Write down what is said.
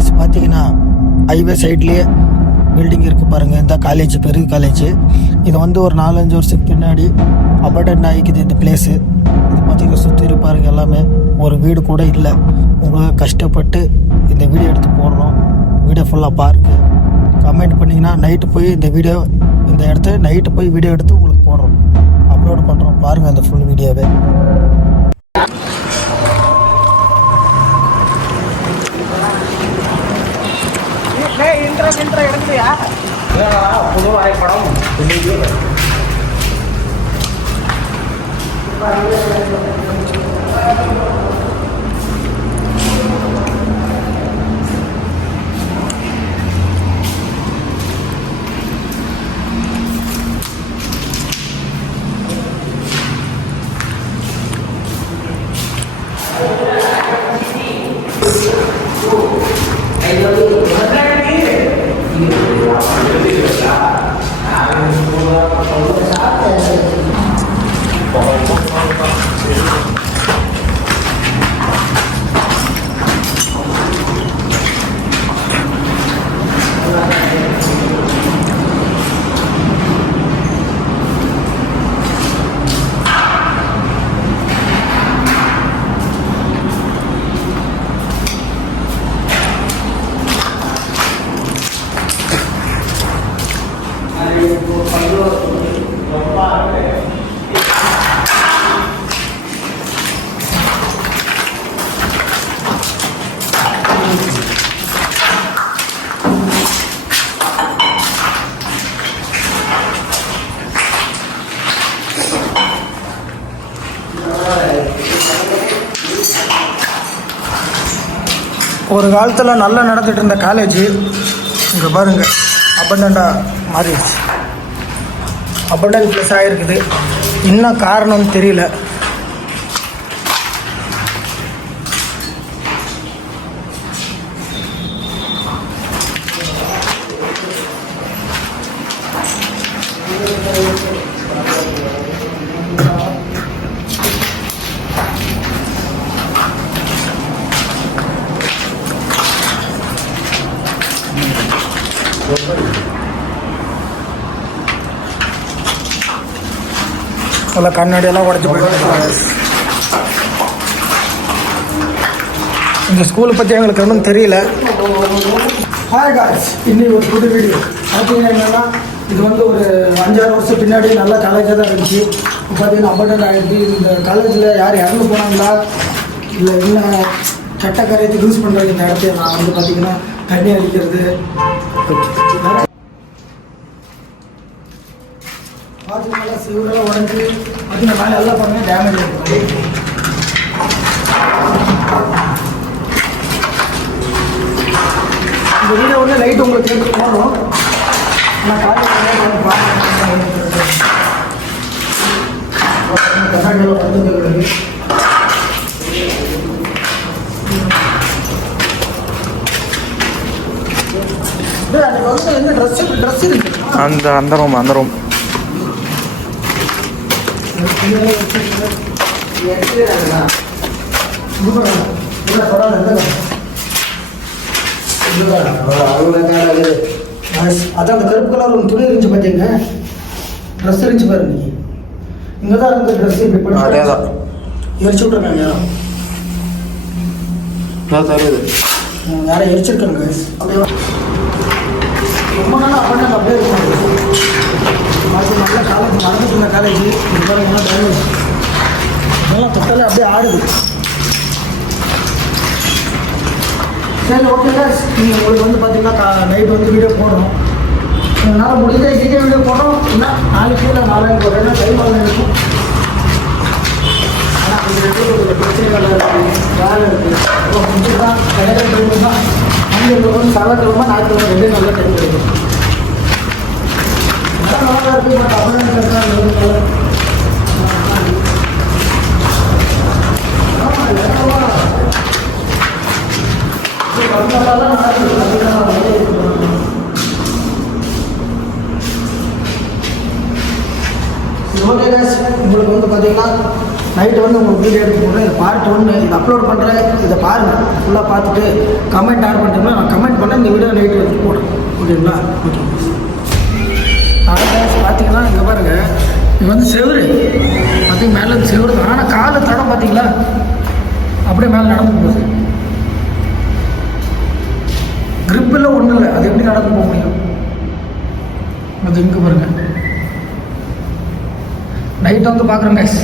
Guys பார்த்தீங்கன்னா highway சைட்லேயே building இருக்குது பாருங்கள். இந்த காலேஜ் பெரிய காலேஜ். இது வந்து ஒரு 4-5 வருஷத்துக்கு பின்னாடி அபர்டன்ட் ஆகிக்குது இந்த பிளேஸு. இது பார்த்தீங்கன்னா சுற்றி இருப்பாருங்க எல்லாமே. ஒரு வீடு கூட இல்லை. உங்களுக்கு கஷ்டப்பட்டு இந்த வீடியோ எடுத்து போடுறோம். வீடியோ ஃபுல்லாக பாருங்கள். கமெண்ட் பண்ணிங்கன்னா நைட்டு போய் இந்த இடத்த நைட்டு போய் வீடியோ எடுத்து உங்களுக்கு போடுறோம், அப்லோடு பண்ணுறோம். பாருங்கள் அந்த ஃபுல் வீடியோவே. புது வரைபடம் ஒரு காலத்தில் நல்லா நடந்துட்டு இருந்த காலேஜ் இங்கே பாருங்கள் அபண்டண்டாக மாறிடுச்சு. அபண்டன்ட் ப்ளஸ் ஆகிருக்குது. இன்னும் காரணம்னு தெரியல. அதில் கண்ணாடியெல்லாம் உடச்சி போயிட்டு இந்த ஸ்கூலை பற்றி எங்களுக்கு ஒன்றும் தெரியல. ஹாய் காய்ஸ், இன்னைக்கு ஒரு புது வீடியோ. பார்த்தீங்கன்னா என்னென்னா, இது வந்து ஒரு 5-6 வருஷம் பின்னாடி நல்ல காலேஜாக தான் இருந்துச்சு. இப்போ பார்த்தீங்கன்னா அபர்டன்ட் ஆகிடுச்சு. இந்த காலேஜில் யார் இறந்து போனாங்களா இல்லை என்ன கெட்ட காரியத்துக்கு யூஸ் பண்ணுறாங்க இந்த இடத்துல. நான் வந்து பார்த்தீங்கன்னா தண்ணி அடிக்கிறது பார்த்தீங்கன்னா சிவரெல்லாம் உடஞ்சி பார்த்தீங்கன்னா மேலே எல்லாம் பாருங்கள் டேமேஜ் ஆகிருக்கு. இந்த வீடியோ வந்து லைட் உங்களுக்கு எடுத்து போடுறோம். ஆனால் கண்ணாடியெல்லாம் வந்து ட்ரெஸ் இருக்கு அந்த ரூம் அதான் அந்த கருப்பு கலர் ஒரு துணி இருந்துச்சு பார்த்தீங்க, ட்ரெஸ் இருந்துச்சு பாருங்க. இங்கே தான் இருந்த ட்ரெஸ் இப்படி அதே தான் எரிச்சு விட்ருக்காங்க. யாரும் எரிச்சிருக்காங்க. அப்படியே ரொம்ப நாளாக அப்படின்னா அப்படியே இருக்கும். அது நல்ல காலேஜ் நடந்துட்டு இருந்த காலேஜ். இது பாருங்கன்னா டேமேஜ் நல்லா தொட்டாலே அப்படியே ஆடுது. சரி, ஓகே சார். நீங்கள் உங்களுக்கு வந்து பார்த்தீங்கன்னா நைட் வந்து வீடியோ போடுறோம். என்னால் முடிஞ்ச வீடியோ போடுறோம். இல்லை நாளைக்கு இல்லை நாளைக்கு போடுறேன்னா டைம் ஆகலாம் இருக்கும். ஆனால் கொஞ்சம் பிரச்சனைகள் இருக்குது, வேலை இருக்குது. இப்போ கொஞ்சம் தான் கிடைக்கிற டைம் தான். அங்கே வந்து செவ்வாய்க்கிழமை ஞாயிற்றுக்கிழமை 2 நல்ல டைம் கிடைக்கும். நல்லா தான் இருக்குது. பட் அபர்டன்ட் உங்களுக்கு வந்து பார்த்தீங்கன்னா நைட்டு வந்து உங்களுக்கு வீடியோ எடுத்து போடுறேன். இது பார்ட் 1 இது அப்லோட் பண்ணுறேன். இதை பாருங்கள், ஃபுல்லாக பார்த்துட்டு கமெண்ட் ஆட் பண்ணிட்டோம்னா நான் கமெண்ட் பண்ணேன். இந்த வீடியோ நைட்டு வந்து போடுறேன். ஓகேங்களா? ஓகே. அதான் பார்த்தீங்கன்னா இங்கே பாருங்கள், இது வந்து செவரு பார்த்தீங்க, மேலே செவரு தான். ஆனால் காலு தடம் பார்த்தீங்களா, அப்படியே மேலே நடந்து போகுது. க்ரிப்பில் ஒன்றும் இல்லை, அது எப்படி நடந்து போக முடியும்? அது இங்கே பாருங்கள். நைட்டு வந்து பார்க்குறேன் கைஸ்.